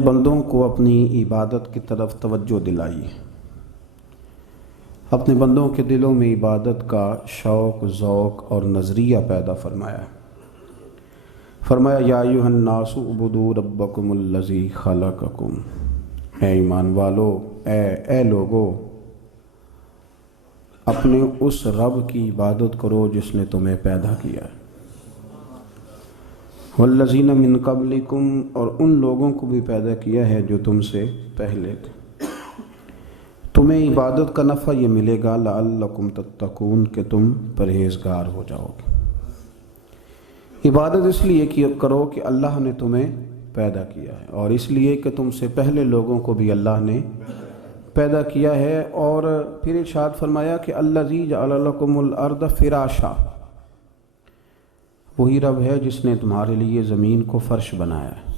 بندوں کو اپنی عبادت کی طرف توجہ دلائی، اپنے بندوں کے دلوں میں عبادت کا شوق، ذوق اور نظریہ پیدا فرمایا۔ فرمایا یا ایھا الناس اعبدوا ربکم الذی خلقکم، اے ایمان والو، اے لوگو، اپنے اس رب کی عبادت کرو جس نے تمہیں پیدا کیا ہے، والذین من قبلکم، اور ان لوگوں کو بھی پیدا کیا ہے جو تم سے پہلے تھے۔ تمہیں عبادت کا نفع یہ ملے گا لعلکم تتقون، کہ تم پرہیزگار ہو جاؤ گے۔ عبادت اس لیے کرو کہ اللہ نے تمہیں پیدا کیا ہے، اور اس لیے کہ تم سے پہلے لوگوں کو بھی اللہ نے پیدا کیا ہے۔ اور پھر ارشاد فرمایا کہ الذی جعل لکم الارض فراشا، وہی رب ہے جس نے تمہارے لیے زمین کو فرش بنایا ہے،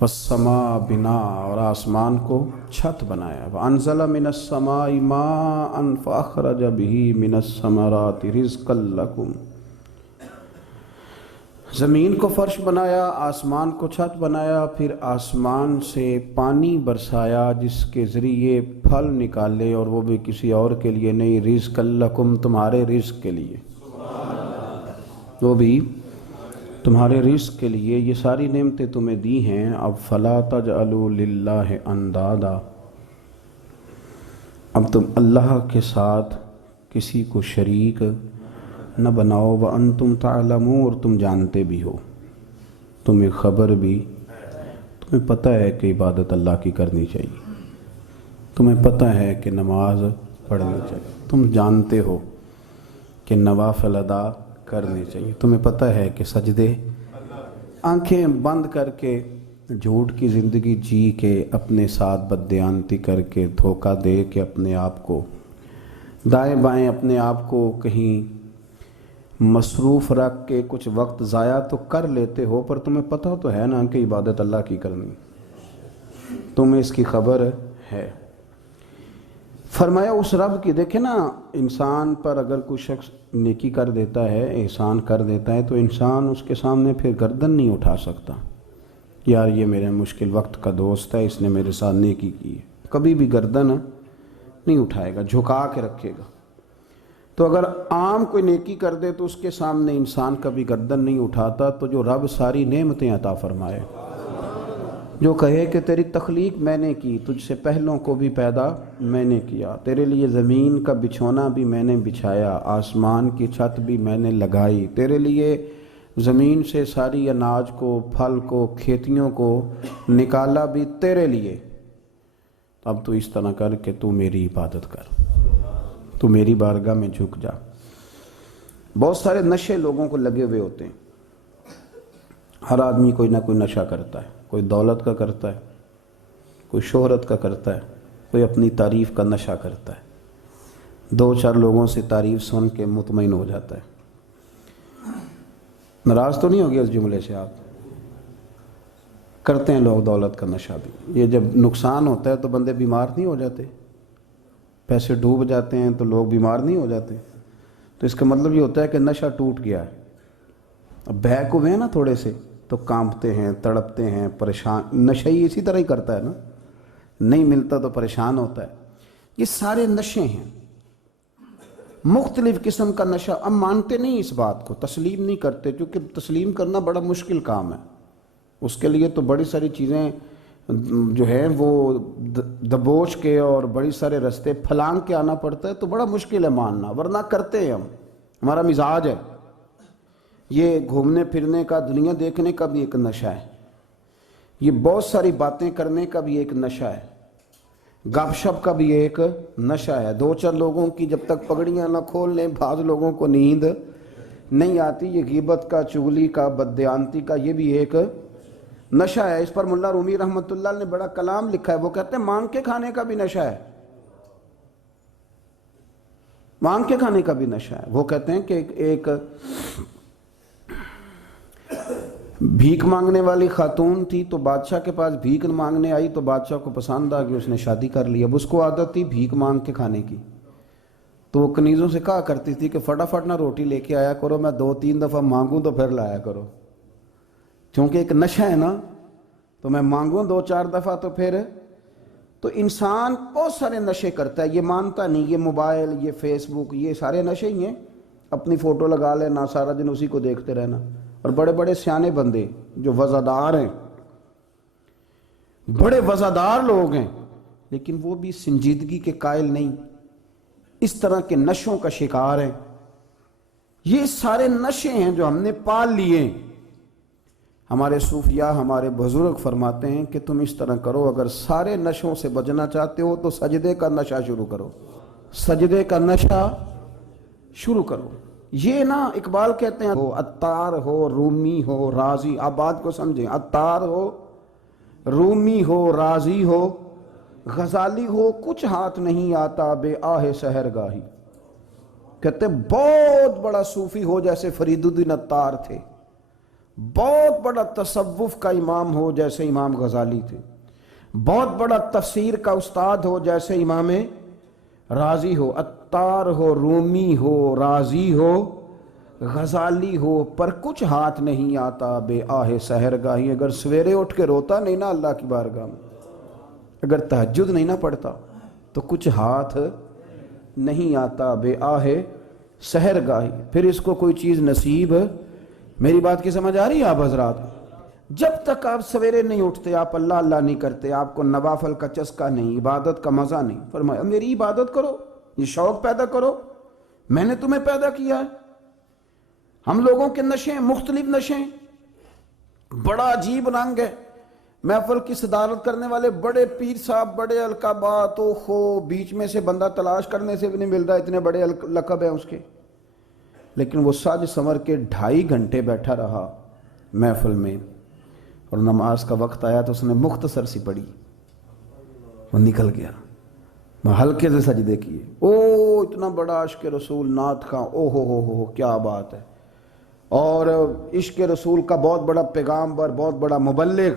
والسماء بناء، اور آسمان کو چھت بنایا، وانزل من السماء ماء فاخرج به من الثمرات رزقا لکم، زمین کو فرش بنایا، آسمان کو چھت بنایا، پھر آسمان سے پانی برسایا جس کے ذریعے پھل نکالے، اور وہ بھی کسی اور کے لیے نہیں، رزقا لکم، تمہارے رزق کے لیے، وہ بھی تمہارے رزق کے لیے۔ یہ ساری نعمتیں تمہیں دی ہیں، اب فلا تجعلوا للہ اندادا، اب تم اللہ کے ساتھ کسی کو شریک نہ بناؤ، وانتم تعلمون، اور تم جانتے بھی ہو، تمہیں خبر بھی، تمہیں پتہ ہے کہ عبادت اللہ کی کرنی چاہیے، تمہیں پتہ ہے کہ نماز پڑھنی چاہیے، تم جانتے ہو کہ نوافل ادا کرنے چاہیے، تمہیں پتہ ہے کہ سجدے آنکھیں بند کر کے جھوٹ کی زندگی جی کے، اپنے ساتھ بددیانتی کر کے، دھوکہ دے کے، اپنے آپ کو دائیں بائیں، اپنے آپ کو کہیں مصروف رکھ کے کچھ وقت ضائع تو کر لیتے ہو، پر تمہیں پتہ تو ہے نا کہ عبادت اللہ کی کرنی، تمہیں اس کی خبر ہے۔ فرمایا اس رب کی، دیکھیں نا، انسان پر اگر کوئی شخص نیکی کر دیتا ہے، احسان کر دیتا ہے، تو انسان اس کے سامنے پھر گردن نہیں اٹھا سکتا، یار یہ میرے مشکل وقت کا دوست ہے، اس نے میرے ساتھ نیکی کی ہے، کبھی بھی گردن نہیں اٹھائے گا، جھکا کے رکھے گا۔ تو اگر عام کوئی نیکی کر دے تو اس کے سامنے انسان کبھی گردن نہیں اٹھاتا، تو جو رب ساری نعمتیں عطا فرمائے، جو کہے کہ تیری تخلیق میں نے کی، تجھ سے پہلوں کو بھی پیدا میں نے کیا، تیرے لیے زمین کا بچھونا بھی میں نے بچھایا، آسمان کی چھت بھی میں نے لگائی، تیرے لیے زمین سے ساری اناج کو، پھل کو، کھیتیوں کو نکالا بھی تیرے لیے، اب تو اس طرح کر کہ تو میری عبادت کر، تو میری بارگاہ میں جھک جا۔ بہت سارے نشے لوگوں کو لگے ہوئے ہوتے ہیں، ہر آدمی کوئی نہ کوئی نشہ کرتا ہے، کوئی دولت کا کرتا ہے، کوئی شہرت کا کرتا ہے، کوئی اپنی تعریف کا نشہ کرتا ہے، دو چار لوگوں سے تعریف سن کے مطمئن ہو جاتا ہے۔ ناراض تو نہیں ہو گیا اس جملے سے؟ آپ کرتے ہیں لوگ دولت کا نشہ بھی، یہ جب نقصان ہوتا ہے تو بندے بیمار نہیں ہو جاتے، پیسے ڈوب جاتے ہیں تو لوگ بیمار نہیں ہو جاتے، تو اس کا مطلب یہ ہوتا ہے کہ نشہ ٹوٹ گیا ہے۔ اب بہک ہوئے ہیں نا تھوڑے سے تو کانپتے ہیں، تڑپتے ہیں، پریشان، نشہ ہی اسی طرح ہی کرتا ہے نا، نہیں ملتا تو پریشان ہوتا ہے۔ یہ سارے نشے ہیں، مختلف قسم کا نشہ۔ اب مانتے نہیں اس بات کو، تسلیم نہیں کرتے، کیونکہ تسلیم کرنا بڑا مشکل کام ہے، اس کے لیے تو بڑی ساری چیزیں جو ہیں وہ دبوچ کے اور بڑی سارے رستے پھلانگ کے آنا پڑتا ہے، تو بڑا مشکل ہے ماننا، ورنہ کرتے ہیں ہم، ہمارا مزاج ہے۔ یہ گھومنے پھرنے کا، دنیا دیکھنے کا بھی ایک نشہ ہے، یہ بہت ساری باتیں کرنے کا بھی ایک نشہ ہے، گپ شپ کا بھی ایک نشہ ہے۔ دو چار لوگوں کی جب تک پگڑیاں نہ کھول لیں، بعض لوگوں کو نیند نہیں آتی، یہ غیبت کا، چغلی کا، بددیانتی کا، یہ بھی ایک نشہ ہے۔ اس پر ملا رومی رحمۃ اللہ نے بڑا کلام لکھا ہے، وہ کہتے ہیں مانگ کے کھانے کا بھی نشہ ہے، مانگ کے کھانے کا بھی نشہ ہے۔ وہ کہتے ہیں کہ ایک بھیک مانگنے والی خاتون تھی، تو بادشاہ کے پاس بھیک مانگنے آئی، تو بادشاہ کو پسند آ گئی، اس نے شادی کر لی۔ اب اس کو عادت تھی بھیک مانگ کے کھانے کی، تو وہ کنیزوں سے کہا کرتی تھی کہ فٹافٹ نہ روٹی لے کے آیا کرو، میں 2-3 دفعہ مانگوں تو پھر لایا کرو، کیونکہ ایک نشہ ہے نا، تو میں مانگوں 2-4 دفعہ تو پھر تو انسان بہت سارے نشے کرتا ہے، یہ مانتا نہیں، یہ موبائل، یہ فیس بک، یہ سارے نشے ہی ہیں۔ اپنی فوٹو لگا لینا، سارا دن اسی کو دیکھتے رہنا۔ اور بڑے بڑے سیانے بندے جو وزادار ہیں، بڑے وزادار لوگ ہیں، لیکن وہ بھی سنجیدگی کے قائل نہیں، اس طرح کے نشوں کا شکار ہیں۔ یہ سارے نشے ہیں جو ہم نے پال لیے۔ ہمارے صوفیاء، ہمارے بزرگ فرماتے ہیں کہ تم اس طرح کرو، اگر سارے نشوں سے بچنا چاہتے ہو تو سجدے کا نشہ شروع کرو، سجدے کا نشہ شروع کرو۔ یہ نا اقبال کہتے ہیں، عطار ہو، رومی ہو، رازی، آپ بات کو سمجھیں، عطار ہو، رومی ہو، رازی ہو، غزالی ہو، کچھ ہاتھ نہیں آتا بے آہ سحرگاہی۔ کہتے بہت بڑا صوفی ہو جیسے فرید الدین عطار تھے، بہت بڑا تصوف کا امام ہو جیسے امام غزالی تھے، بہت بڑا تفسیر کا استاد ہو جیسے امام رازی ہو، عطار ہو، رومی ہو، رازی ہو، غزالی ہو، پر کچھ ہاتھ نہیں آتا بے آہ سحرگاہی۔ اگر سویرے اٹھ کے روتا نہیں نا اللہ کی بارگاہ میں، اگر تہجد نہیں نہ پڑھتا تو کچھ ہاتھ نہیں آتا بے آہ سحرگاہی، پھر اس کو کوئی چیز نصیب۔ میری بات کی سمجھ آ رہی ہے آپ حضرات؟ جب تک آپ سویرے نہیں اٹھتے، آپ اللہ اللہ نہیں کرتے، آپ کو نوافل کا چسکا نہیں، عبادت کا مزہ نہیں، فرمایا میری عبادت کرو، یہ شوق پیدا کرو، میں نے تمہیں پیدا کیا ہے۔ ہم لوگوں کے نشے، مختلف نشے، بڑا عجیب رنگ ہے۔ محفل کی صدارت کرنے والے بڑے پیر صاحب، بڑے القابات، او خو، بیچ میں سے بندہ تلاش کرنے سے بھی نہیں مل رہا، اتنے بڑے لقب ہیں اس کے، لیکن وہ سج سنور کے 2.5 گھنٹے بیٹھا رہا محفل میں، اور نماز کا وقت آیا تو اس نے مختصر سی پڑھی، وہ نکل گیا، وہ ہلکے سے سجدے کیے۔ او اتنا بڑا عشق رسول، نعت خواں، او ہو کیا بات ہے، اور عشق رسول کا بہت بڑا پیغامبر، بہت بڑا مبلغ،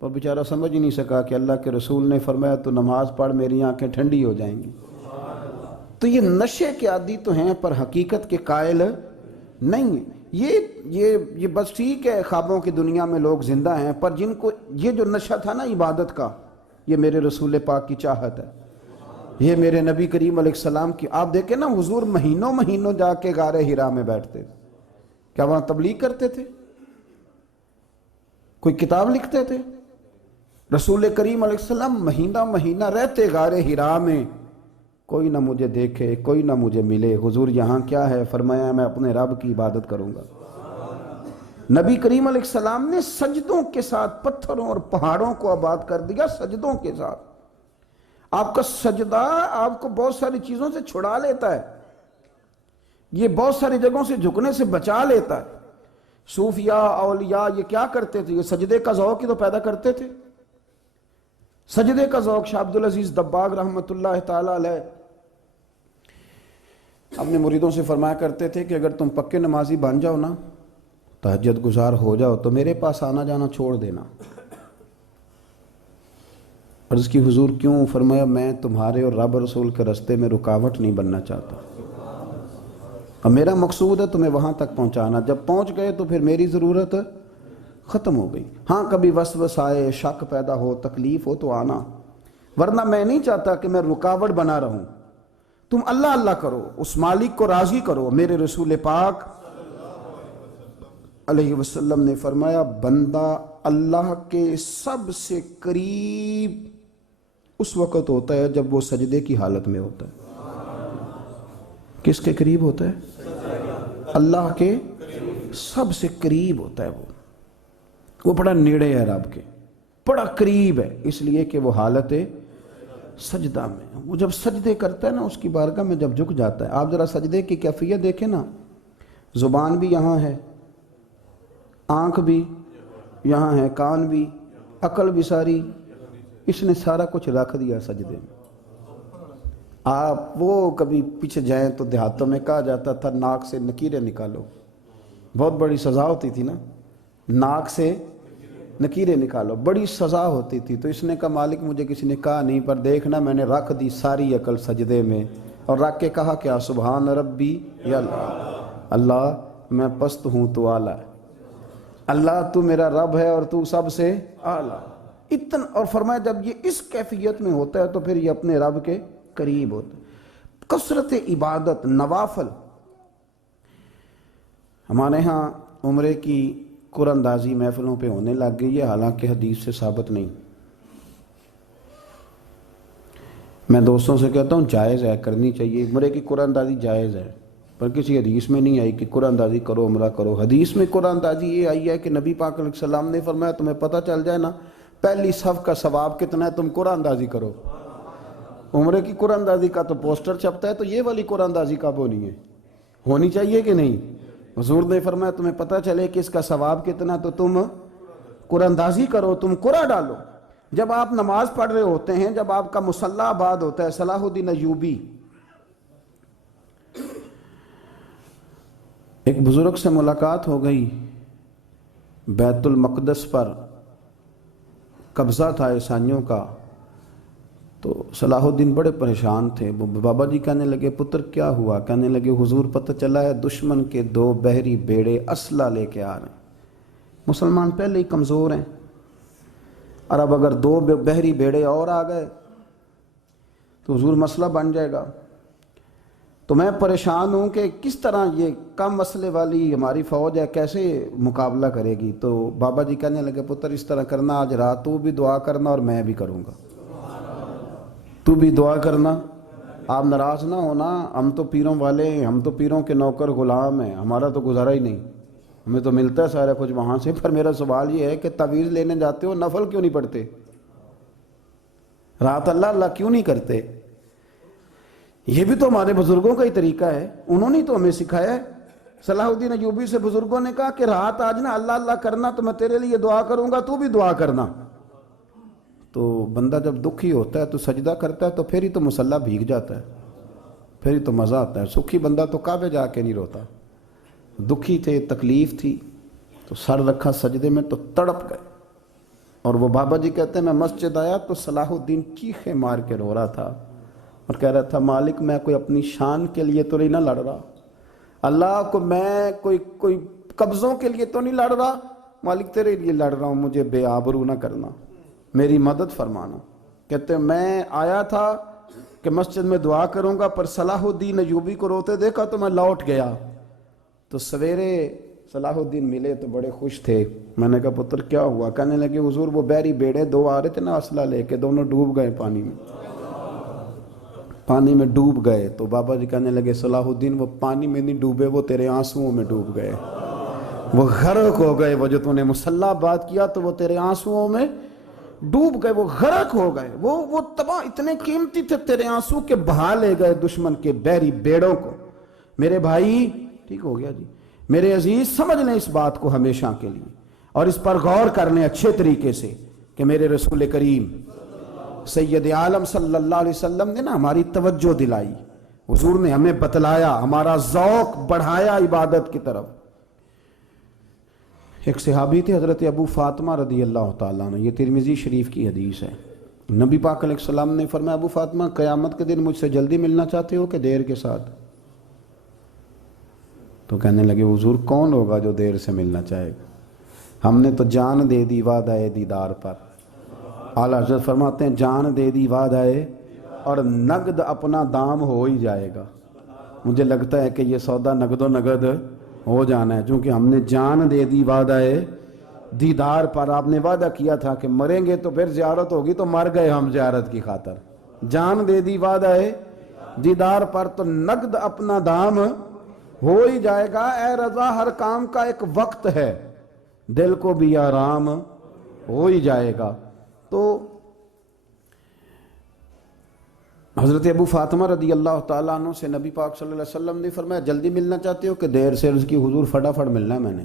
اور بیچارہ سمجھ ہی نہیں سکا کہ اللہ کے رسول نے فرمایا تو نماز پڑھ میری آنکھیں ٹھنڈی ہو جائیں گی۔ تو یہ نشے کے عادی تو ہیں پر حقیقت کے قائل نہیں ہیں۔ یہ بس ٹھیک ہے، خوابوں کی دنیا میں لوگ زندہ ہیں، پر جن کو یہ جو نشہ تھا نا عبادت کا، یہ میرے رسول پاک کی چاہت ہے، یہ میرے نبی کریم علیہ السلام کی۔ آپ دیکھیں نا حضور مہینوں جا کے غار حرا میں بیٹھتے تھے، کیا وہاں تبلیغ کرتے تھے؟ کوئی کتاب لکھتے تھے؟ رسول کریم علیہ السلام مہینہ رہتے غار حرا میں، کوئی نہ مجھے دیکھے، کوئی نہ مجھے ملے، حضور یہاں کیا ہے؟ فرمایا میں اپنے رب کی عبادت کروں گا۔ نبی کریم علیہ السلام نے سجدوں کے ساتھ پتھروں اور پہاڑوں کو آباد کر دیا، سجدوں کے ساتھ۔ آپ کا سجدہ آپ کو بہت ساری چیزوں سے چھڑا لیتا ہے، یہ بہت ساری جگہوں سے جھکنے سے بچا لیتا ہے۔ صوفیاء، اولیاء یہ کیا کرتے تھے؟ یہ سجدے کا ذوق ہی تو پیدا کرتے تھے، سجدے کا ذوق۔ شاہ عبدالعزیز دباغ رحمۃ اللہ تعالی علیہ اپنے مریدوں سے فرمایا کرتے تھے کہ اگر تم پکے نمازی بن جاؤ نا، تہجد گزار ہو جاؤ، تو میرے پاس آنا جانا چھوڑ دینا۔ عرض کی حضور کیوں؟ فرمایا میں تمہارے اور رب رسول کے رستے میں رکاوٹ نہیں بننا چاہتا، اب میرا مقصود ہے تمہیں وہاں تک پہنچانا، جب پہنچ گئے تو پھر میری ضرورت ختم ہو گئی۔ ہاں کبھی وسوسہ آئے، شک پیدا ہو، تکلیف ہو تو آنا، ورنہ میں نہیں چاہتا کہ میں رکاوٹ بنا رہوں۔ تم اللہ اللہ کرو، اس مالک کو راضی کرو۔ میرے رسول پاک علیہ وسلم نے فرمایا بندہ اللہ کے سب سے قریب اس وقت ہوتا ہے جب وہ سجدے کی حالت میں ہوتا ہے۔ کس کے قریب ہوتا ہے؟ اللہ کے سب سے قریب ہوتا ہے، وہ بڑا نیڑے ہے رب کے، بڑا قریب ہے، اس لیے کہ وہ حالت سجدہ میں۔ وہ جب سجدے کرتا ہے نا، اس کی بارگاہ میں جب جھک جاتا ہے، آپ ذرا سجدے کی کیفیت دیکھیں نا، زبان بھی یہاں ہے، آنکھ بھی یہاں ہے، کان بھی، عقل بھی ساری، اس نے سارا کچھ رکھ دیا سجدے میں۔ آپ وہ کبھی پیچھے جائیں تو دیہاتوں میں کہا جاتا تھا ناک سے نکیریں نکالو، بہت بڑی سزا ہوتی تھی نا، ناک سے نکیریں نکالو، بڑی سزا ہوتی تھی۔ تو اس نے کہا مالک مجھے کسی نے کہا نہیں، پر دیکھنا میں نے رکھ دی ساری عقل سجدے میں، اور رکھ کے کہا کیا؟ سبحان ربی یا اللہ، اللہ میں پست ہوں تو اعلیٰ ہے۔ اللہ تو میرا رب ہے اور تو سب سے اعلیٰ اتنا. اور فرمایا جب یہ اس کیفیت میں ہوتا ہے تو پھر یہ اپنے رب کے قریب ہوتا ہے. کثرت عبادت نوافل. ہمارے ہاں عمرے کی قرآن اندازی محفلوں پہ ہونے لگ گئی ہے، حالانکہ حدیث سے ثابت نہیں. میں دوستوں سے کہتا ہوں جائز ہے، کرنی چاہیے. عمرے کی قرآن اندازی جائز ہے، پر کسی حدیث میں نہیں آئی کہ قرآن اندازی کرو عمرہ کرو. حدیث میں قرآن اندازی یہ آئی ہے کہ نبی پاک علیہ السلام نے فرمایا تمہیں پتہ چل جائے نا پہلی صف کا ثواب کتنا ہے، تم قرآن اندازی کرو. عمرے کی قرآن اندازی کا تو پوسٹر چھپتا ہے، تو یہ والی قرآن اندازی کب ہونی ہے؟ ہونی چاہیے کہ نہیں؟ حضور نے فرمایا تمہیں پتہ چلے کہ اس کا ثواب کتنا تو تم قرآن اندازی کرو، تم قرآن ڈالو. جب آپ نماز پڑھ رہے ہوتے ہیں، جب آپ کا مصلی آباد ہوتا ہے، صلاح الدین ایوبی ایک بزرگ سے ملاقات ہو گئی، بیت المقدس پر قبضہ تھا عیسائیوں کا. تو صلاح الدین بڑے پریشان تھے. بابا جی کہنے لگے پتر کیا ہوا؟ کہنے لگے حضور پتہ چلا ہے دشمن کے 2 بحری بیڑے اسلحہ لے کے آ رہے ہیں. مسلمان پہلے ہی کمزور ہیں، اور اب اگر 2 بحری بیڑے اور آ گئے تو حضور مسئلہ بن جائے گا. تو میں پریشان ہوں کہ کس طرح یہ کم مسئلے والی ہماری فوج ہے کیسے مقابلہ کرے گی. تو بابا جی کہنے لگے پتر اس طرح کرنا، آج رات تو بھی دعا کرنا اور میں بھی کروں گا. تو بھی دعا کرنا، آپ ناراض نہ ہونا. ہم تو پیروں والے ہیں، ہم تو پیروں کے نوکر غلام ہیں، ہمارا تو گزارا ہی نہیں، ہمیں تو ملتا ہے سارا کچھ وہاں سے. پر میرا سوال یہ ہے کہ تعویذ لینے جاتے ہو نفل کیوں نہیں پڑھتے؟ رات اللہ اللہ کیوں نہیں کرتے؟ یہ بھی تو ہمارے بزرگوں کا ہی طریقہ ہے، انہوں نے تو ہمیں سکھایا ہے. صلاح الدین ایوبی سے بزرگوں نے کہا کہ رات آج نا اللہ اللہ کرنا تو میں تیرے لیے دعا کروں گا، تو بھی دعا کرنا. تو بندہ جب دکھی ہوتا ہے تو سجدہ کرتا ہے تو پھر ہی تو مصلی بھیگ جاتا ہے، پھر ہی تو مزہ آتا ہے. سکھی بندہ تو کعبے جا کے نہیں روتا. دکھی تھے، تکلیف تھی، تو سر رکھا سجدے میں تو تڑپ گئے. اور وہ بابا جی کہتے ہیں میں مسجد آیا تو صلاح الدین چیخے مار کے رو رہا تھا اور کہہ رہا تھا مالک میں کوئی اپنی شان کے لیے تو نہیں نہ لڑ رہا، اللہ کو میں کوئی قبضوں کے لیے تو نہیں لڑ رہا، مالک تیرے لیے لڑ رہا ہوں، مجھے بے آبرو نہ کرنا، میری مدد فرمانا. کہتے ہیں میں آیا تھا کہ مسجد میں دعا کروں گا، پر صلاح الدین ایوبی کو روتے دیکھا تو میں لوٹ گیا. تو سویرے صلاح الدین ملے تو بڑے خوش تھے. میں نے کہا پتر کیا ہوا؟ کہنے لگے حضور وہ بحری بیڑے 2 آ رہے تھے نا اسلحہ لے کے، دونوں ڈوب گئے پانی میں ڈوب گئے. تو بابا جی کہنے لگے صلاح الدین وہ پانی میں نہیں ڈوبے، وہ تیرے آنسوؤں میں ڈوب گئے، وہ غرق ہو گئے. وہ جو تو نے مصلی بات کیا تو وہ تیرے آنسوؤں میں ڈوب گئے، وہ غرق ہو گئے، وہ تباہ اتنے قیمتی تھے تیرے آنسو کے بہا لے گئے دشمن کے بحری بیڑوں کو. میرے بھائی ٹھیک ہو گیا جی، میرے عزیز سمجھ لیں اس بات کو ہمیشہ کے لیے، اور اس پر غور کر لیں اچھے طریقے سے کہ میرے رسول کریم سید عالم صلی اللہ علیہ وسلم نے نا ہماری توجہ دلائی، حضور نے ہمیں بتلایا، ہمارا ذوق بڑھایا عبادت کی طرف. ایک صحابی تھے حضرت ابو فاطمہ رضی اللہ تعالیٰ عنہ، یہ ترمذی شریف کی حدیث ہے. نبی پاک علیہ السلام نے فرمایا ابو فاطمہ قیامت کے دن مجھ سے جلدی ملنا چاہتے ہو کہ دیر کے ساتھ؟ تو کہنے لگے حضور کون ہوگا جو دیر سے ملنا چاہے گا، ہم نے تو جان دے دی وعدہ دیدار پر. اعلیٰ حضرت فرماتے ہیں جان دے دی وعدہ اور نقد اپنا دام ہو ہی جائے گا. مجھے لگتا ہے کہ یہ سودا نقد و نقد ہو جانا ہے، چونکہ ہم نے جان دے دی وعدہ دیدار پر. آپ نے وعدہ کیا تھا کہ مریں گے تو پھر زیارت ہوگی، تو مر گئے ہم زیارت کی خاطر. جان دے دی وعدہ دیدار پر تو نقد اپنا دام ہو ہی جائے گا. اے رضا ہر کام کا ایک وقت ہے، دل کو بھی آرام ہو ہی جائے گا. تو حضرت ابو فاطمہ رضی اللہ تعالیٰ عنہ سے نبی پاک صلی اللہ علیہ وسلم نے فرمایا جلدی ملنا چاہتے ہو کہ دیر سے؟ عرض کی حضور فٹافٹ ملنا ہے، میں نے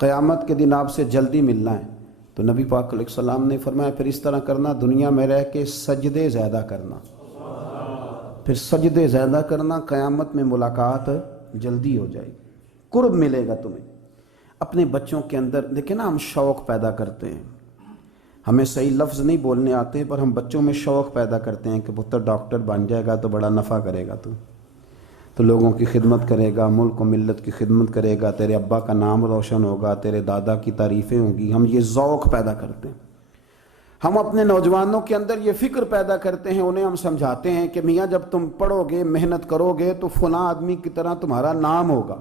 قیامت کے دن آپ سے جلدی ملنا ہے. تو نبی پاک علیہ السلام نے فرمایا پھر اس طرح کرنا، دنیا میں رہ کے سجدے زیادہ کرنا، پھر سجدے زیادہ کرنا، قیامت میں ملاقات جلدی ہو جائے گی، قرب ملے گا تمہیں. اپنے بچوں کے اندر دیکھیں نا، ہم شوق پیدا کرتے ہیں، ہمیں صحیح لفظ نہیں بولنے آتے پر ہم بچوں میں شوق پیدا کرتے ہیں کہ پتر ڈاکٹر بن جائے گا تو بڑا نفع کرے گا تو لوگوں کی خدمت کرے گا، ملک و ملت کی خدمت کرے گا، تیرے ابا کا نام روشن ہوگا، تیرے دادا کی تعریفیں ہوں گی۔ ہم یہ ذوق پیدا کرتے ہیں، ہم اپنے نوجوانوں کے اندر یہ فکر پیدا کرتے ہیں، انہیں ہم سمجھاتے ہیں کہ میاں جب تم پڑھو گے، محنت کرو گے تو فلاں آدمی کی طرح تمہارا نام ہوگا۔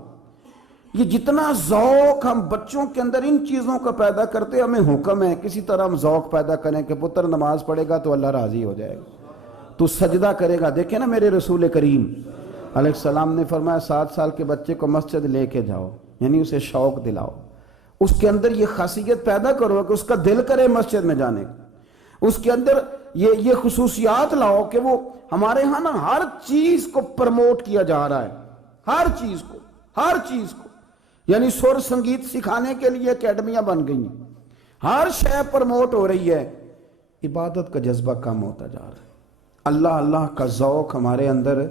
یہ جتنا ذوق ہم بچوں کے اندر ان چیزوں کا پیدا کرتے، ہمیں حکم ہے کسی طرح ہم ذوق پیدا کریں کہ پتر نماز پڑھے گا تو اللہ راضی ہو جائے گا، تو سجدہ کرے گا۔ دیکھیں نا میرے رسول کریم علیہ السلام نے فرمایا 7 سال کے بچے کو مسجد لے کے جاؤ، یعنی اسے شوق دلاؤ، اس کے اندر یہ خاصیت پیدا کرو کہ اس کا دل کرے مسجد میں جانے کا، اس کے اندر یہ خصوصیات لاؤ کہ وہ ہمارے ہاں نا ہر چیز کو پرموٹ کیا جا رہا ہے، ہر چیز کو، یعنی سر سنگیت سکھانے کے لیے اکیڈمیاں بن گئی ہیں، ہر شے پرموٹ ہو رہی ہے، عبادت کا جذبہ کم ہوتا جا رہا ہے، اللہ اللہ کا ذوق ہمارے اندر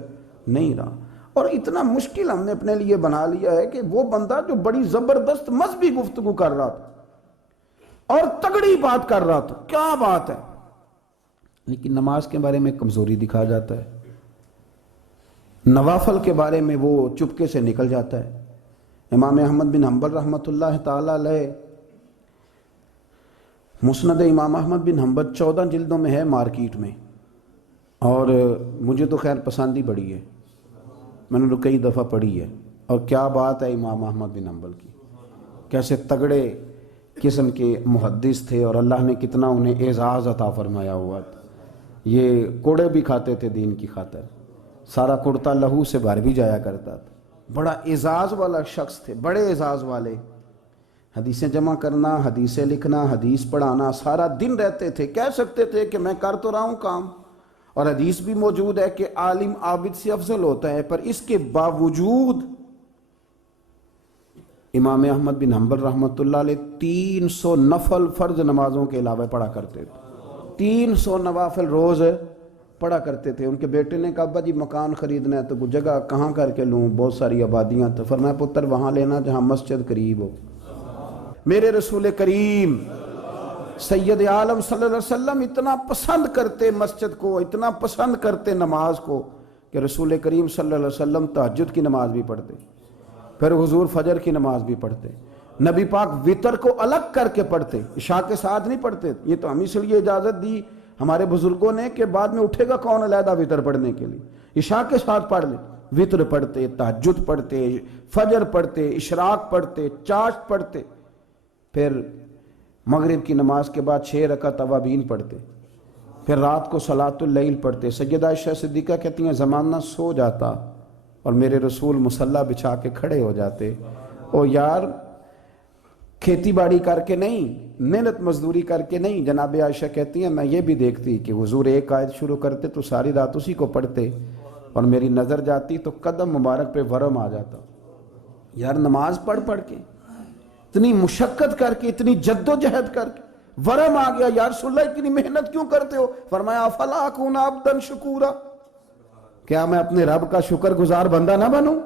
نہیں رہا۔ اور اتنا مشکل ہم نے اپنے لیے بنا لیا ہے کہ وہ بندہ جو بڑی زبردست مذہبی گفتگو کر رہا تھا اور تگڑی بات کر رہا تھا، کیا بات ہے، لیکن نماز کے بارے میں کمزوری دکھا جاتا ہے، نوافل کے بارے میں وہ چپکے سے نکل جاتا ہے۔ امام احمد بن حنبل رحمۃ اللہ تعالی علیہ، مسند امام احمد بن حنبل 14 جلدوں میں ہے مارکیٹ میں، اور مجھے تو خیر پسند ہی بڑی ہے، میں نے تو کئی دفعہ پڑھی ہے، اور کیا بات ہے امام احمد بن حنبل کی، کیسے تگڑے قسم کے محدث تھے اور اللہ نے کتنا انہیں اعزاز عطا فرمایا ہوا تھا۔ یہ کوڑے بھی کھاتے تھے دین کی خاطر، سارا کرتا لہو سے بھر بھی جایا کرتا تھا، بڑا اعزاز والا شخص تھے، بڑے اعزاز والے، حدیثیں جمع کرنا، حدیثیں لکھنا، حدیث پڑھانا، سارا دن رہتے تھے، کہہ سکتے تھے کہ میں کر تو رہا ہوں کام، اور حدیث بھی موجود ہے کہ عالم عابد سے افضل ہوتا ہے، پر اس کے باوجود امام احمد بن حنبل رحمۃ اللہ علیہ 300 نفل فرض نمازوں کے علاوہ پڑھا کرتے تھے، 300 نوافل روز پڑھا کرتے تھے۔ ان کے بیٹے نے کہا ابا جی مکان خریدنا ہے تو کوئی جگہ کہاں کر کے لوں، بہت ساری آبادیاں، تو فرمایا پتر وہاں لینا جہاں مسجد قریب ہو۔ میرے رسول کریم سید عالم صلی اللہ علیہ وسلم اتنا پسند کرتے مسجد کو، اتنا پسند کرتے نماز کو، کہ رسول کریم صلی اللہ علیہ وسلم تہجد کی نماز بھی پڑھتے، پھر حضور فجر کی نماز بھی پڑھتے، نبی پاک وتر کو الگ کر کے پڑھتے، عشاء کے ساتھ نہیں پڑھتے۔ یہ تو ہم اس لیے اجازت دی ہمارے بزرگوں نے کہ بعد میں اٹھے گا کون علیحدہ وتر پڑھنے کے لیے، عشاء کے ساتھ پڑھ لے، وتر پڑھتے، تہجد پڑھتے، فجر پڑھتے، اشراق پڑھتے، چاشت پڑھتے، پھر مغرب کی نماز کے بعد 6 رکعت اوابین پڑھتے، پھر رات کو صلاۃ اللیل پڑھتے۔ سیدہ عائشہ صدیقہ کہتی ہیں زمانہ سو جاتا اور میرے رسول مصلی بچھا کے کھڑے ہو جاتے، او یار کھیتی باڑی کر کے نہیں، محنت مزدوری کر کے نہیں۔ جناب عائشہ کہتی ہیں میں یہ بھی دیکھتی کہ حضور ایک آیت شروع کرتے تو ساری رات اسی کو پڑھتے، اور میری نظر جاتی تو قدم مبارک پہ ورم آ جاتا۔ یار نماز پڑھ کے اتنی مشقت کر کے، اتنی جد و جہد کر کے ورم آ گیا، یا رسول اللہ اتنی محنت کیوں کرتے ہو؟ فرمایا افلا اکون عبدا شکورا، کیا میں اپنے رب کا شکر گزار بندہ نہ بنوں؟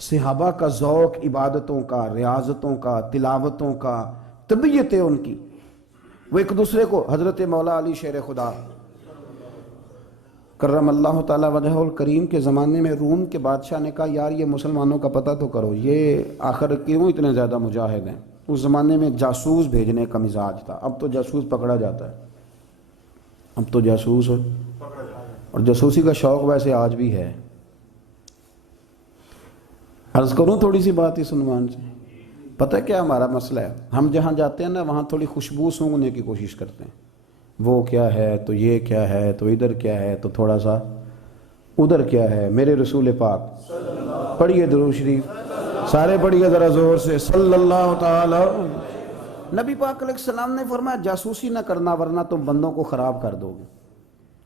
صحابہ کا ذوق عبادتوں کا، ریاضتوں کا، تلاوتوں کا، طبیعت ان کی، وہ ایک دوسرے کو، حضرت مولا علی شیر خدا کرم اللہ تعالی وجہہ الکریم کے زمانے میں روم کے بادشاہ نے کہا یار یہ مسلمانوں کا پتہ تو کرو، یہ آخر کیوں اتنے زیادہ مجاہد ہیں؟ اس زمانے میں جاسوس بھیجنے کا مزاج تھا، اب تو جاسوس پکڑا جاتا ہے، اب تو جاسوس اور جاسوسی کا شوق ویسے آج بھی ہے۔ عرض کروں تھوڑی سی بات اس عنوان سے، پتہ کیا ہمارا مسئلہ ہے؟ ہم جہاں جاتے ہیں نا وہاں تھوڑی خوشبو سونگنے کی کوشش کرتے ہیں، وہ کیا ہے تو یہ کیا ہے تو ادھر کیا ہے تو تھوڑا سا ادھر کیا ہے۔ میرے رسول پاک پڑھیے درود شریف، سارے پڑھیے ذرا زور سے، صلی اللہ تعالی۔ نبی پاک علیہ السلام نے فرمایا جاسوسی نہ کرنا ورنہ تم بندوں کو خراب کر دو گے،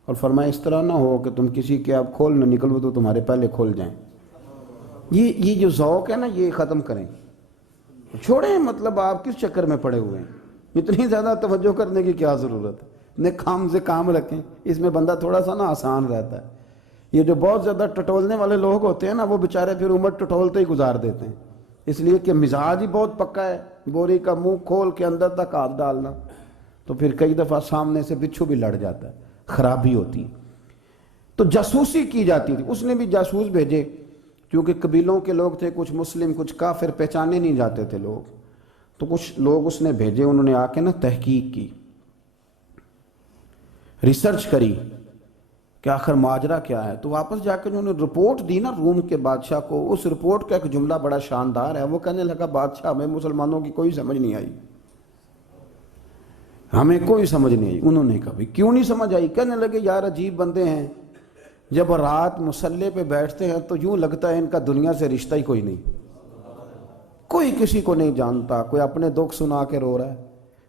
اور فرمایا اس طرح نہ ہو کہ تم کسی کے آپ کھول نہ نکلو تو تمہارے پہلے کھول جائیں۔ یہ جو ذوق ہے نا یہ ختم کریں، چھوڑیں، مطلب آپ کس چکر میں پڑے ہوئے ہیں، اتنی زیادہ توجہ کرنے کی کیا ضرورت ہے؟ اپنے کام سے کام رکھیں، اس میں بندہ تھوڑا سا نا آسان رہتا ہے۔ یہ جو بہت زیادہ ٹٹولنے والے لوگ ہوتے ہیں نا وہ بیچارے پھر عمر ٹٹولتے ہی گزار دیتے ہیں، اس لیے کہ مزاج ہی بہت پکا ہے، بوری کا منہ کھول کے اندر تک ہاتھ ڈالنا، تو پھر کئی دفعہ سامنے سے بچھو بھی لڑ جاتا ہے، خرابی ہوتی ہے۔ تو جاسوسی کی جاتی تھی، اس نے بھی جاسوس بھیجے، کیونکہ قبیلوں کے لوگ تھے، کچھ مسلم کچھ کافر، پہچانے نہیں جاتے تھے لوگ، تو کچھ لوگ اس نے بھیجے، انہوں نے آ کے نا تحقیق کی، ریسرچ کری کہ آخر ماجرا کیا ہے. تو واپس جا کے انہوں نے رپورٹ دی نا روم کے بادشاہ کو. اس رپورٹ کا ایک جملہ بڑا شاندار ہے. وہ کہنے لگا بادشاہ ہمیں مسلمانوں کی کوئی سمجھ نہیں آئی، ہمیں کوئی سمجھ نہیں آئی. انہوں نے کہا کیوں نہیں سمجھ آئی؟ کہنے لگے یار عجیب بندے ہیں، جب رات مصلے پہ بیٹھتے ہیں تو یوں لگتا ہے ان کا دنیا سے رشتہ ہی کوئی نہیں، کوئی کسی کو نہیں جانتا، کوئی اپنے دکھ سنا کے رو رہا ہے،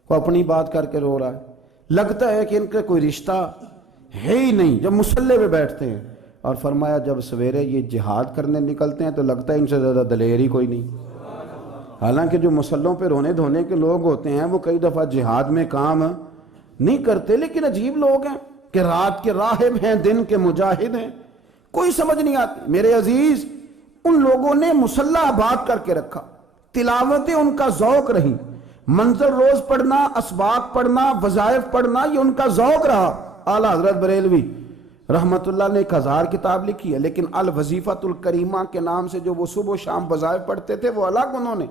کوئی اپنی بات کر کے رو رہا ہے، لگتا ہے کہ ان کا کوئی رشتہ ہے ہی نہیں جب مصلے پہ بیٹھتے ہیں. اور فرمایا جب سویرے یہ جہاد کرنے نکلتے ہیں تو لگتا ہے ان سے زیادہ دلیر ہی کوئی نہیں. حالانکہ جو مسلوں پہ رونے دھونے کے لوگ ہوتے ہیں وہ کئی دفعہ جہاد میں کام نہیں کرتے، لیکن عجیب لوگ ہیں کہ رات کے راہب ہیں، دن کے مجاہد ہیں، کوئی سمجھ نہیں آتی. میرے عزیز، ان لوگوں نے مصلہ آباد کر کے رکھا، تلاوتیں ان کا ذوق رہی، منظر روز پڑھنا، اسباق پڑھنا، وظائف پڑھنا، یہ ان کا ذوق رہا. اعلیٰ حضرت بریلوی رحمت اللہ نے 1000 کتاب لکھی ہے، لیکن الوظیفۃ الکریمہ کے نام سے جو وہ صبح و شام وظائف پڑھتے تھے وہ الگ انہوں نے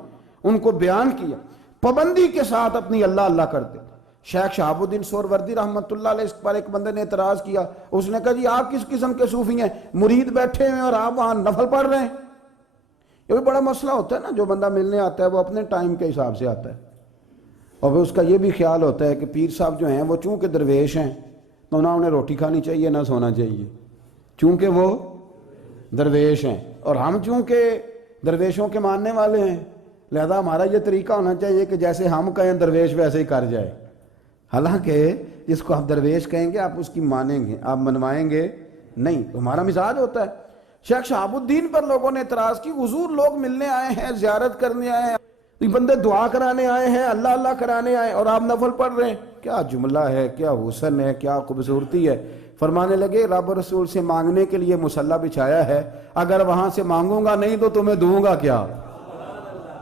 ان کو بیان کیا، پابندی کے ساتھ اپنی اللہ اللہ کرتے. شیخ شہاب الدین سہروردی رحمت اللہ علیہ اس پر ایک بندے نے اعتراض کیا. اس نے کہا جی آپ کس قسم کے صوفی ہیں، مرید بیٹھے ہیں اور آپ وہاں نفل پڑھ رہے ہیں؟ یہ بھی بڑا مسئلہ ہوتا ہے نا. جو بندہ ملنے آتا ہے وہ اپنے ٹائم کے حساب سے آتا ہے، اور پھر اس کا یہ بھی خیال ہوتا ہے کہ پیر صاحب جو ہیں وہ چونکہ درویش ہیں تو نہ انہیں روٹی کھانی چاہیے نہ سونا چاہیے، چونکہ وہ درویش ہیں، اور ہم چونکہ درویشوں کے ماننے والے ہیں لہذا ہمارا یہ طریقہ ہونا چاہیے کہ جیسے ہم کہیں درویش ویسے ہی کر جائے. حالانکہ جس کو آپ درویش کہیں گے آپ اس کی مانیں گے، آپ منوائیں گے نہیں، تو ہمارا مزاج ہوتا ہے. شیخ شہاب الدین پر لوگوں نے اعتراض کی، حضور لوگ ملنے آئے ہیں، زیارت کرنے آئے ہیں، یہ بندے دعا کرانے آئے ہیں، اللہ اللہ کرانے آئے اور آپ نفل پڑھ رہے ہیں. کیا جملہ ہے، کیا حسن ہے، کیا خوبصورتی ہے. فرمانے لگے رب رسول سے مانگنے کے لیے مصلی بچھایا ہے، اگر وہاں سے مانگوں گا نہیں تو تمہیں دوں گا کیا؟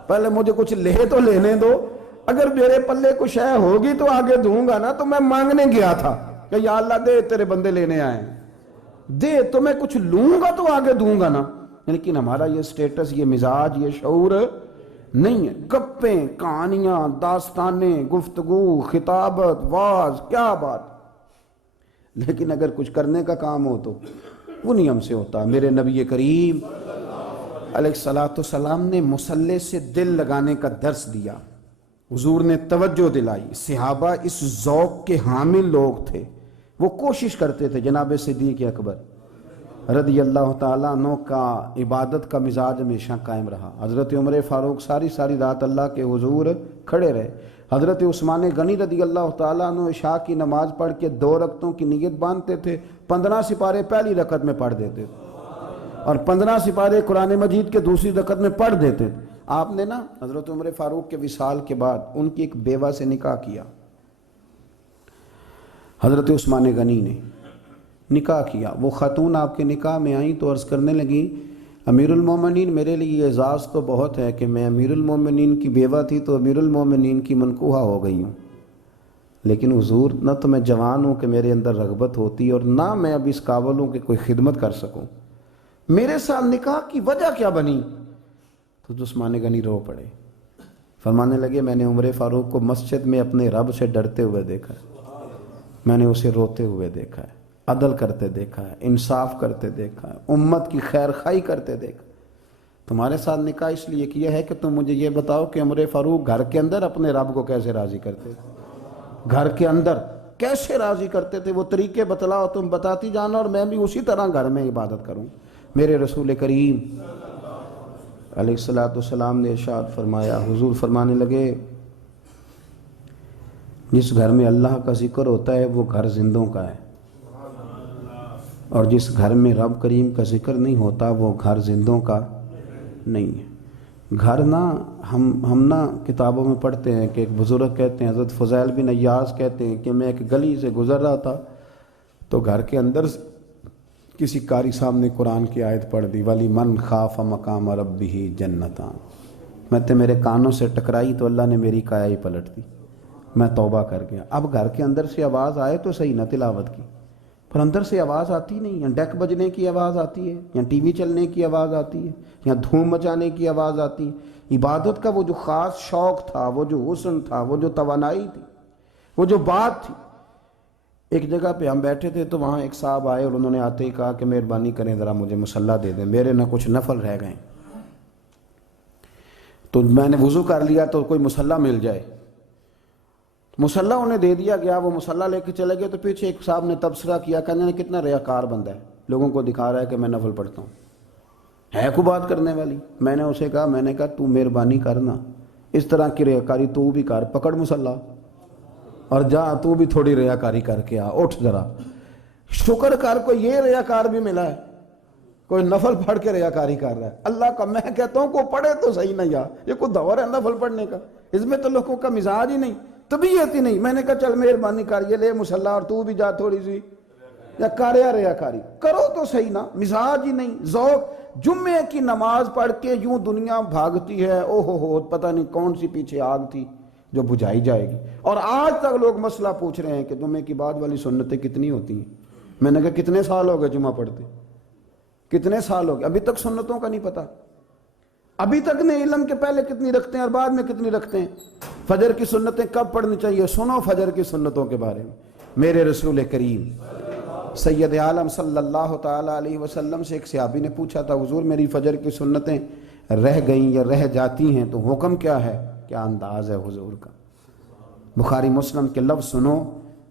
پہلے مجھے کچھ لے تو لینے دو، اگر میرے پلے کچھ ہے ہوگی تو آگے دوں گا نا. تو میں مانگنے گیا تھا کہ یا اللہ دے، تیرے بندے لینے آئے ہیں، دے تو میں کچھ لوں گا تو آگے دوں گا نا. لیکن ہمارا یہ سٹیٹس، یہ مزاج، یہ شعور نہیں ہے. گپیں، کہانیاں، داستانیں، گفتگو، خطابت، واز، کیا بات. لیکن اگر کچھ کرنے کا کام ہو تو وہ نہیں ہم سے ہوتا. میرے نبی کریم علیہ الصلوۃ والسلام نے مصلی سے دل لگانے کا درس دیا. حضور نے توجہ دلائی. صحابہ اس ذوق کے حامل لوگ تھے، وہ کوشش کرتے تھے. جناب صدیق اکبر رضی اللہ تعالیٰ عنہ کا عبادت کا مزاج ہمیشہ قائم رہا. حضرت عمر فاروق ساری رات اللہ کے حضور کھڑے رہے. حضرت عثمان غنی رضی اللہ تعالیٰ عنہ عشاء کی نماز پڑھ کے 2 رکعتوں کی نیت باندھتے تھے، 15 سپارے پہلی رکعت میں پڑھ دیتے تھے اور 15 سپارے قرآن مجید کے دوسری رکعت میں پڑھ دیتے تھے. آپ نے نا حضرت عمر فاروق کے وصال کے بعد ان کی ایک بیوہ سے نکاح کیا. حضرت عثمان غنی نے نکاح کیا. وہ خاتون آپ کے نکاح میں آئیں تو عرض کرنے لگیں امیر المومنین میرے لیے اعزاز تو بہت ہے کہ میں امیر المومنین کی بیوہ تھی تو امیر المومنین کی منکوحہ ہو گئی ہوں، لیکن حضور نہ تو میں جوان ہوں کہ میرے اندر رغبت ہوتی اور نہ میں اب اس قابل ہوں کہ کوئی خدمت کر سکوں، میرے ساتھ نکاح کی وجہ کیا بنی؟ تو عثمان غنی رو پڑے. فرمانے لگے میں نے عمر فاروق کو مسجد میں اپنے رب سے ڈرتے ہوئے دیکھا ہے، میں نے اسے روتے ہوئے دیکھا ہے، عدل کرتے دیکھا ہے، انصاف کرتے دیکھا ہے، امت کی خیر خواہی کرتے دیکھا. تمہارے ساتھ نکاح اس لیے کیا ہے کہ تم مجھے یہ بتاؤ کہ عمر فاروق گھر کے اندر اپنے رب کو کیسے راضی کرتے تھے، گھر کے اندر کیسے راضی کرتے تھے، وہ طریقے بتلاؤ، تم بتاتی جانا اور میں بھی اسی طرح گھر میں عبادت کروں. میرے رسول کریم علیہ الصلوۃ والسلام نے ارشاد فرمایا. حضور فرمانے لگے جس گھر میں اللہ کا ذکر ہوتا ہے وہ گھر زندوں کا ہے، اور جس گھر میں رب کریم کا ذکر نہیں ہوتا وہ گھر زندوں کا نہیں ہے. گھر نا ہم نا کتابوں میں پڑھتے ہیں کہ ایک بزرگ کہتے ہیں، حضرت فضیل بن عیاض کہتے ہیں کہ میں ایک گلی سے گزر رہا تھا تو گھر کے اندر کسی قاری صاحب نے قرآن کی آیت پڑھ دی وَلِمَنْ خَافَ مَقَامَ رَبِّهِ جَنَّتَانِ. میں تو میرے کانوں سے ٹکرائی تو اللہ نے میری کایا ہی پلٹ دی، میں توبہ کر گیا. اب گھر کے اندر سے آواز آئے تو صحیح نہ تلاوت کی، پر اندر سے آواز آتی نہیں، یا ڈیک بجنے کی آواز آتی ہے، یا ٹی وی چلنے کی آواز آتی ہے، یا دھوم مچانے کی آواز آتی ہے۔ عبادت کا وہ جو خاص شوق تھا، وہ جو حسن تھا، وہ جو توانائی تھی، وہ جو بات تھی۔ ایک جگہ پہ ہم بیٹھے تھے تو وہاں ایک صاحب آئے اور انہوں نے آتے ہی کہا کہ مہربانی کریں ذرا مجھے مصلی دے دیں، میرے نہ کچھ نفل رہ گئے۔ تو میں نے وضو کر لیا تو کوئی مصلی مل جائے، مصلی انہیں دے دیا گیا، وہ مصلی لے کے چلے گئے۔ تو پیچھے ایک صاحب نے تبصرہ کیا، کہنے نے کتنا ریاکار بندہ ہے، لوگوں کو دکھا رہا ہے کہ میں نفل پڑھتا ہوں، ہے کوئی بات کرنے والی؟ میں نے اسے کہا تو مہربانی کرنا، اس طرح کی ریاکاری تو بھی کر، پکڑ مصلی اور جا تو بھی تھوڑی ریاکاری کر کے آ، اٹھ ذرا، شکر کر کوئی یہ ریاکار بھی ملا ہے، کوئی نفل پڑھ کے ریاکاری کر رہا ہے۔ اللہ کا میں کہتا ہوں کو پڑھے تو صحیح نہ، یار یہ کوئی دور ہے نفل پڑھنے کا؟ اس میں تو لوگوں کا مزاج ہی نہیں، طبیعت ہی نہیں۔ میں نے کہا چل مہربانی کر، یہ لے مصلی اور تو بھی جا تھوڑی سی، یا کر یا ریاکاری کرو تو صحیح نا، مزاج ہی نہیں، ذوق۔ جمعے کی نماز پڑھ کے یوں دنیا بھاگتی ہے، او ہو پتہ نہیں کون سی پیچھے آگ تھی جو بجھائی جائے گی۔ اور آج تک لوگ مسئلہ پوچھ رہے ہیں کہ جمعے کی بعد والی سنتیں کتنی ہوتی ہیں۔ میں نے کہا کتنے سال ہو گئے جمعہ پڑھتے، کتنے سال ہو گئے، ابھی تک سنتوں کا نہیں پتہ، ابھی تک نہیں علم کے پہلے کتنی رکھتے ہیں اور بعد میں کتنی رکھتے ہیں۔ فجر کی سنتیں کب پڑھنی چاہیے؟ سنو فجر کی سنتوں کے بارے میں۔ میرے رسول کریم سید عالم صلی اللہ تعالیٰ علیہ وسلم سے ایک صحابی نے پوچھا تھا، حضور میری فجر کی سنتیں رہ گئیں یا رہ جاتی ہیں تو حکم کیا ہے؟ کیا انداز ہے حضور کا۔ بخاری مسلم کے لفظ سنو،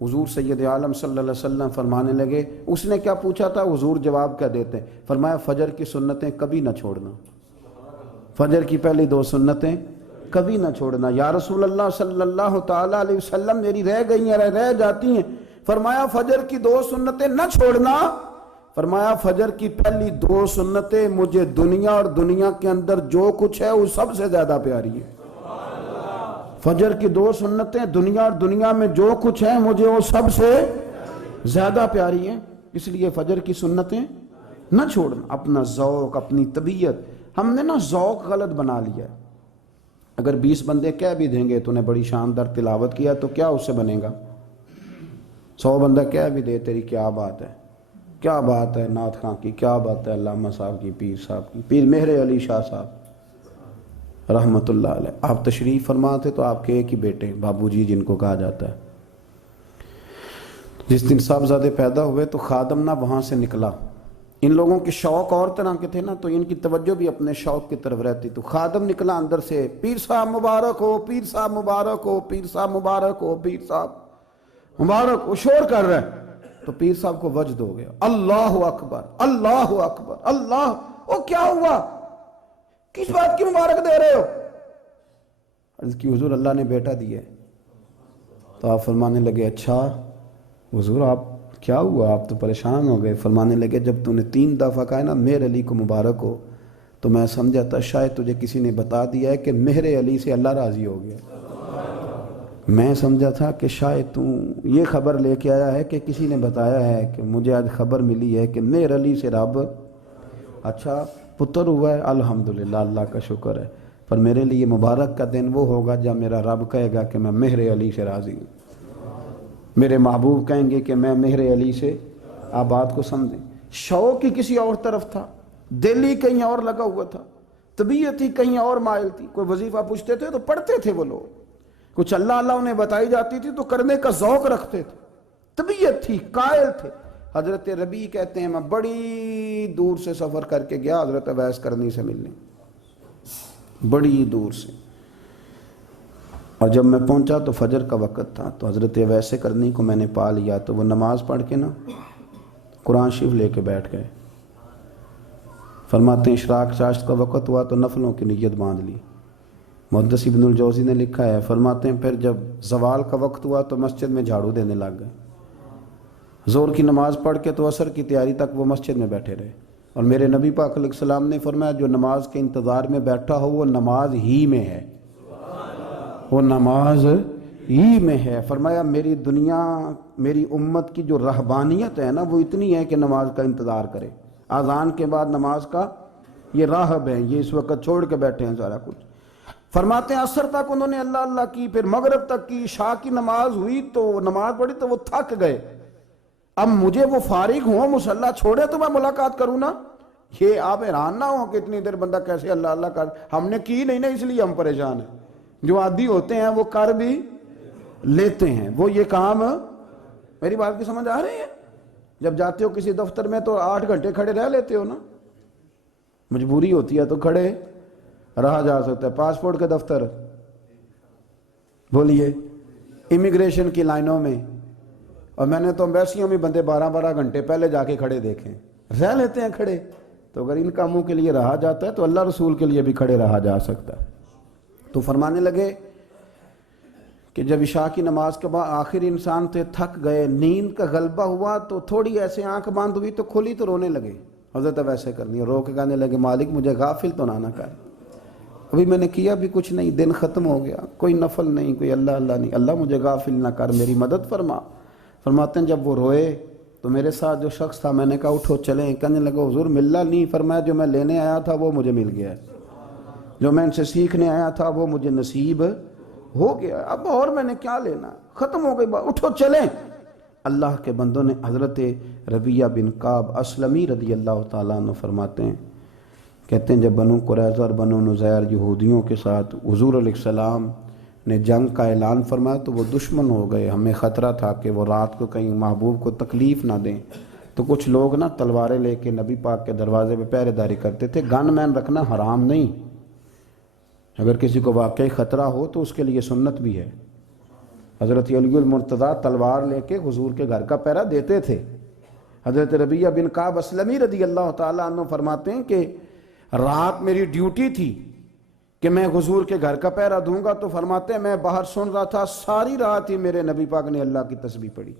حضور سید عالم صلی اللہ علیہ وسلم فرمانے لگے، اس نے کیا پوچھا تھا؟ حضور جواب کیا دیتے؟ فرمایا فجر کی سنتیں کبھی نہ چھوڑنا، فجر کی پہلی 2 سنتیں کبھی نہ چھوڑنا۔ یا رسول اللہ صلی اللہ تعالیٰ علیہ وسلم میری رہ گئی ہیں، رہ جاتی ہیں۔ فرمایا فجر کی 2 سنتیں نہ چھوڑنا، فرمایا فجر کی پہلی 2 سنتیں مجھے دنیا اور دنیا کے اندر جو کچھ ہے وہ سب سے زیادہ پیاری ہے۔ فجر کی 2 سنتیں دنیا اور دنیا میں جو کچھ ہے مجھے وہ سب سے زیادہ پیاری ہیں، اس لیے فجر کی سنتیں نہ چھوڑنا۔ اپنا ذوق، اپنی طبیعت، ہم نے نا ذوق غلط بنا لیا ہے۔ اگر 20 بندے کہہ بھی دیں گے تو نے بڑی شاندار تلاوت کیا تو کیا اس سے بنے گا؟ 100 بندہ کہہ بھی دے تیری کیا بات ہے، کیا بات ہے نعت خاں کی، کیا بات ہے علامہ صاحب کی، پیر صاحب کی، پیر مہر علی شاہ صاحب رحمت اللہ علیہ۔ آپ تشریف فرما تھے تو آپ کے ایک ہی بیٹے بابو جی جن کو کہا جاتا ہے، جس دن صاحبزادے پیدا ہوئے تو خادم نہ وہاں سے نکلا۔ ان لوگوں کے شوق اور طرح کے تھے نا، تو ان کی توجہ بھی اپنے شوق کی طرف رہتی۔ تو خادم نکلا اندر سے، پیر صاحب مبارک ہو، پیر صاحب مبارک ہو، پیر صاحب مبارک ہو، پیر صاحب مبارک ہو، شور کر رہے ہیں۔ تو پیر صاحب کو وجد ہو گیا، اللہ اکبر اللہ اکبر اللہ، او کیا ہوا، کس بات کی مبارک دے رہے ہو؟ عرض کی حضور اللہ نے بیٹا دیا ہے۔ تو آپ فرمانے لگے اچھا حضور آپ کیا ہوا، آپ تو پریشان ہو گئے۔ فرمانے لگے جب تو نے 3 دفعہ کہا نا مہر علی کو مبارک ہو، تو میں سمجھا تھا شاید تجھے کسی نے بتا دیا ہے کہ مہر علی سے اللہ راضی ہو گیا۔ میں سمجھا تھا کہ شاید تو یہ خبر لے کے آیا ہے کہ کسی نے بتایا ہے کہ مجھے آج خبر ملی ہے کہ مہر علی سے رب اچھا پتر ہوا ہے، الحمدللہ اللہ کا شکر ہے۔ پر میرے لیے مبارک کا دن وہ ہوگا جب میرا رب کہے گا کہ میں مہر علی سے راضی ہوں، میرے محبوب کہیں گے کہ میں مہر علی سے، آپ بات کو سمجھیں۔ شوق ہی کسی اور طرف تھا، دل ہی کہیں اور لگا ہوا تھا، طبیعت ہی کہیں اور مائل تھی۔ کوئی وظیفہ پوچھتے تھے تو پڑھتے تھے وہ لوگ، کچھ اللہ اللہ انہیں بتائی جاتی تھی تو کرنے کا ذوق رکھتے تھے، طبیعت تھی، قائل تھے۔ حضرت ربیع کہتے ہیں میں بڑی دور سے سفر کر کے گیا حضرت اویس کرنی سے ملنے، بڑی دور سے، اور جب میں پہنچا تو فجر کا وقت تھا۔ تو حضرت اویس کرنی کو میں نے پا لیا، تو وہ نماز پڑھ کے نا قرآن شریف لے کے بیٹھ گئے۔ فرماتے ہیں اشراق چاشت کا وقت ہوا تو نفلوں کی نیت باندھ لی۔ محدث ابن الجوزی نے لکھا ہے، فرماتے ہیں پھر جب زوال کا وقت ہوا تو مسجد میں جھاڑو دینے لگ گئے۔ زور کی نماز پڑھ کے تو عصر کی تیاری تک وہ مسجد میں بیٹھے رہے، اور میرے نبی پاک علیہ السلام نے فرمایا جو نماز کے انتظار میں بیٹھا ہو وہ نماز ہی میں ہے، وہ نماز ہی میں ہے۔ فرمایا میری دنیا، میری امت کی جو رہبانیت ہے نا وہ اتنی ہے کہ نماز کا انتظار کرے، اذان کے بعد نماز کا یہ راہب ہیں، یہ اس وقت چھوڑ کے بیٹھے ہیں سارا کچھ۔ فرماتے ہیں عصر تک انہوں نے اللہ اللہ کی، پھر مغرب تک کی، عشاء کی نماز ہوئی تو نماز پڑھی تو وہ تھک گئے، اب مجھے وہ فارغ ہوں مصلی چھوڑے تو میں ملاقات کروں نا. یہ آپ حیران نہ ہو کہ اتنی دیر بندہ کیسے اللہ اللہ کر. ہم نے کی نہیں نا اس لیے ہم پریشان ہیں. جو عادی ہوتے ہیں وہ کر بھی لیتے ہیں. وہ یہ کام, میری بات کی سمجھ آ رہی ہے؟ جب جاتے ہو کسی دفتر میں تو 8 گھنٹے کھڑے رہ لیتے ہو نا. مجبوری ہوتی ہے تو کھڑے رہا جا سکتا ہے. پاسپورٹ کے دفتر, بولیے, امیگریشن کی لائنوں میں, اور میں نے تو ایمبیسیوں میں بندے 12 گھنٹے پہلے جا کے کھڑے دیکھیں, رہ لیتے ہیں کھڑے. تو اگر ان کاموں کے لیے رہا جاتا ہے تو اللہ رسول کے لیے بھی کھڑے رہا جا سکتا ہے. تو فرمانے لگے کہ جب عشاء کی نماز کے بعد آخر انسان تھے, تھک گئے, نیند کا غلبہ ہوا, تو تھوڑی ایسے آنکھ بند ہوئی تو کھلی تو رونے لگے. حضرت ویسے کرنی, رو کے کہنے لگے مالک مجھے غافل تو نہ کر, ابھی میں نے کیا بھی کچھ نہیں, دن ختم ہو گیا, کوئی نفل نہیں, کوئی اللہ اللہ نہیں, اللہ مجھے غافل نہ کر, میری مدد فرما. فرماتے ہیں جب وہ روئے تو میرے ساتھ جو شخص تھا, میں نے کہا اٹھو چلیں. کہنے لگا حضور ملا نہیں. فرمایا جو میں لینے آیا تھا وہ مجھے مل گیا ہے, جو میں ان سے سیکھنے آیا تھا وہ مجھے نصیب ہو گیا, اب اور میں نے کیا لینا, ختم ہو گئی بات, اٹھو چلیں. اللہ کے بندوں نے حضرت ربیہ بن کعب اسلمی رضی اللہ تعالیٰ عنہ فرماتے ہیں, کہتے ہیں جب بنو قریظہ اور بنو نذیر یہودیوں کے ساتھ حضور علیہ السلام نے جنگ کا اعلان فرمایا تو وہ دشمن ہو گئے. ہمیں خطرہ تھا کہ وہ رات کو کہیں محبوب کو تکلیف نہ دیں, تو کچھ لوگ نا تلواریں لے کے نبی پاک کے دروازے پہ پہرے داری کرتے تھے. گن مین رکھنا حرام نہیں, اگر کسی کو واقعی خطرہ ہو تو اس کے لیے سنت بھی ہے. حضرت علی المرتضیٰ تلوار لے کے حضور کے گھر کا پہرا دیتے تھے. حضرت ربیہ بن کعب اسلمی رضی اللہ تعالیٰ عنہ فرماتے ہیں کہ رات میری ڈیوٹی تھی کہ میں حضور کے گھر کا پہرا دوں گا. تو فرماتے ہیں میں باہر سن رہا تھا, ساری رات ہی میرے نبی پاک نے اللہ کی تسبیح پڑھی,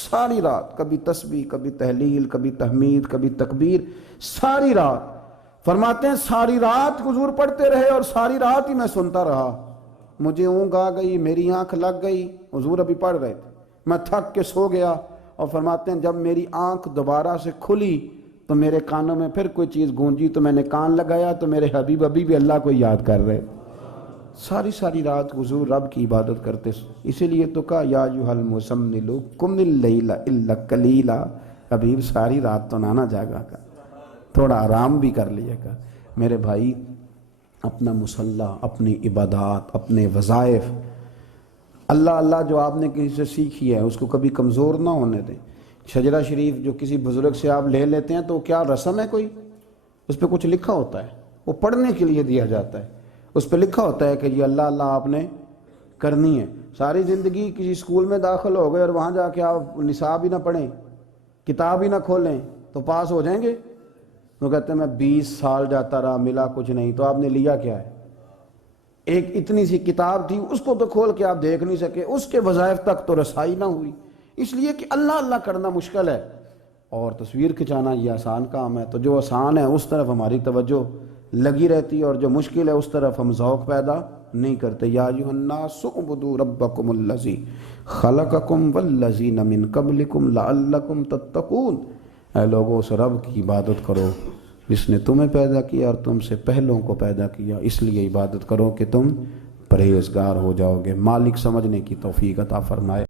ساری رات, کبھی تسبیح, کبھی تحلیل, کبھی تحمید, کبھی تکبیر, ساری رات. فرماتے ہیں ساری رات حضور پڑھتے رہے اور ساری رات ہی میں سنتا رہا. مجھے اونگ آ گئی, میری آنکھ لگ گئی, حضور ابھی پڑھ رہے تھے, میں تھک کے سو گیا. اور فرماتے ہیں جب میری آنکھ دوبارہ سے کھلی تو میرے کانوں میں پھر کوئی چیز گونجی, تو میں نے کان لگایا تو میرے حبیب ابھی بھی اللہ کو یاد کر رہے. ساری رات حضور رب کی عبادت کرتے. اسی لیے تو کہا یا ایھا المزمل قم اللیل الا قلیلا, حبیب ساری رات تو نہ جاگا کر, تھوڑا آرام بھی کر لیا کر. میرے بھائی اپنا مصلی, اپنی عبادات, اپنے وظائف, اللہ اللہ جو آپ نے کسی سے سیکھی ہے اس کو کبھی کمزور نہ ہونے دیں. شجرہ شریف جو کسی بزرگ سے آپ لے لیتے ہیں تو کیا رسم ہے کوئی, اس پہ کچھ لکھا ہوتا ہے, وہ پڑھنے کے لیے دیا جاتا ہے. اس پہ لکھا ہوتا ہے کہ یہ اللہ اللہ آپ نے کرنی ہے. ساری زندگی کسی اسکول میں داخل ہو گئے اور وہاں جا کے آپ نصاب ہی نہ پڑھیں, کتاب ہی نہ کھولیں تو پاس ہو جائیں گے؟ وہ کہتے ہیں میں 20 سال جاتا رہا ملا کچھ نہیں. تو آپ نے لیا کیا ہے؟ ایک اتنی سی کتاب تھی, اس کو تو کھول کے آپ دیکھ نہیں سکے, اس کے وظائف تک تو رسائی نہ ہوئی. اس لیے کہ اللہ اللہ کرنا مشکل ہے اور تصویر کھنچانا یہ آسان کام ہے. تو جو آسان ہے اس طرف ہماری توجہ لگی رہتی ہے اور جو مشکل ہے اس طرف ہم ذوق پیدا نہیں کرتے. یا ایھا الناس اعبدوا ربکم الذی خلقکم والذین من قبلکم لعلکم تتقون, اے لوگوں اس رب کی عبادت کرو جس نے تمہیں پیدا کیا اور تم سے پہلوں کو پیدا کیا, اس لیے عبادت کرو کہ تم پرہیزگار ہو جاؤ گے. مالک سمجھنے کی توفیق عطا فرمائے.